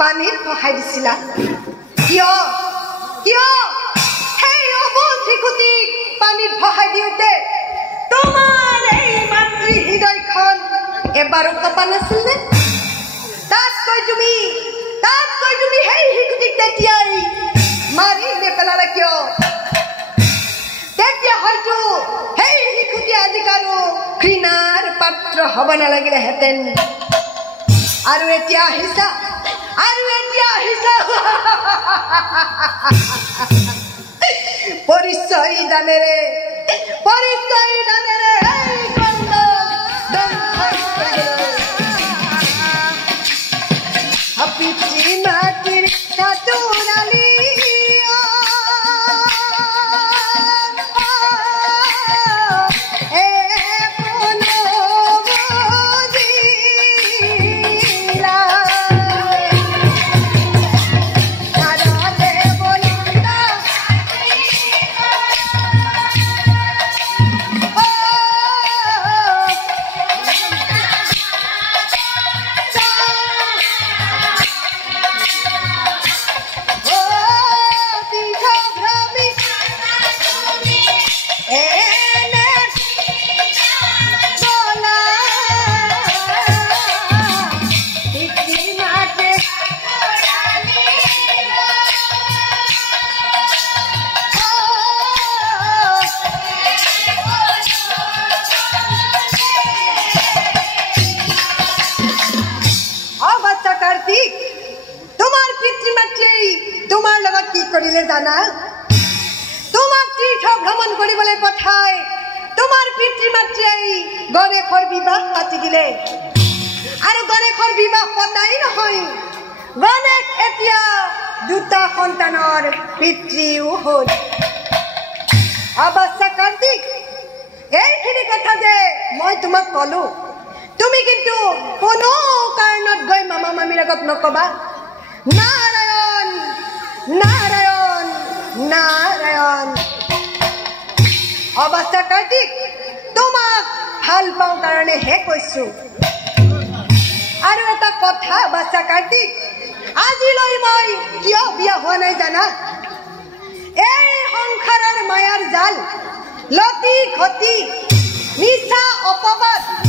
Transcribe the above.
পানীত ভহাই দিছিলা কিয় কিয় সেই অবুজ শিশুটিক পানীত ভহাই দিওঁতে তোমাৰ এই মাতৃ হৃদয়খন এবাৰো কঁপা নাছিল নে তাতকৈ তুমি সেই শিশুটিক তেতিয়াই মাৰি নেপেলালা কিয় তেতিয়া হয়তো সেই শিশুটি আজিকালো ঘৃণাৰ পাত্ৰ হ'ব নালাগিলেহেঁতেন আৰু এতিয়া আহিছা পৰিচয় দানেৰে পিতৃ মাতৃৰ চাতুৰালি তোমাৰ পিতৃ মাতৃয়ে তোমাৰ লগত কি কৰিলে জানা তোমাক তীৰ্থ ভ্ৰমণ কৰিবলৈ পঠাই তোমাৰ পিতৃ মাতৃয়ে গণেশৰ বিবাহ পাতি দিলে আৰু গণেশৰ বিবাহ পতাই নহয় গণেশ এতিয়া দুটা সন্তানৰ পিতৃও হ'ল অৱশ্যে কাৰ্তিক এইখিনি কথা যে মই তোমাক ক'লো তুমি কিন্তু কোনো কাৰণত গৈ মামা মামীৰ আগত নকবা নাৰায়ণ নাৰায়ণ নাৰায়ণ অৱস্থা কাৰ্তিক তোমাক ভাল পাওঁ কাৰণেহে কৈছো আৰু এটা কথা অৱস্থা কাৰ্তিক আজিলৈ মই কিয় বিয়া হোৱা নাই জানা এই সংসাৰৰ মায়াৰ জাল লতি ঘটি মিছা অপবাদ